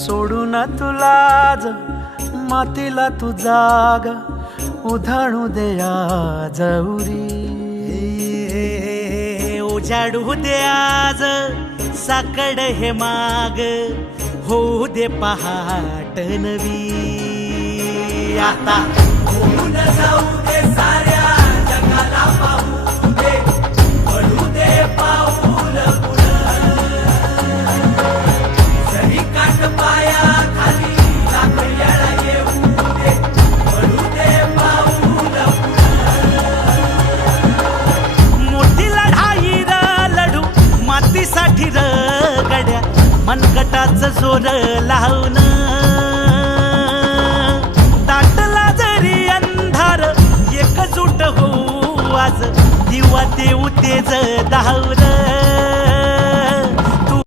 सोडून तुलाज मातीला तू जाग उधाणू दे आज उरी. उजाडू दे आज साकड हे माग होऊ दे पहाट नवी. आता होऊन जाऊ दे साऱ्या जगाला पाहू दे पडू दे पाऊल पुढं. जरी काट पाया खाली लाख येळा येऊ दे पडू दे पाऊल पुढं. मोठी लढाई र लढू मातीसाठी र गड्या मनगटाच जोर लावून. दाटला जरी अंधार एकजूट होऊ आज दिवा देऊ तेज धावर.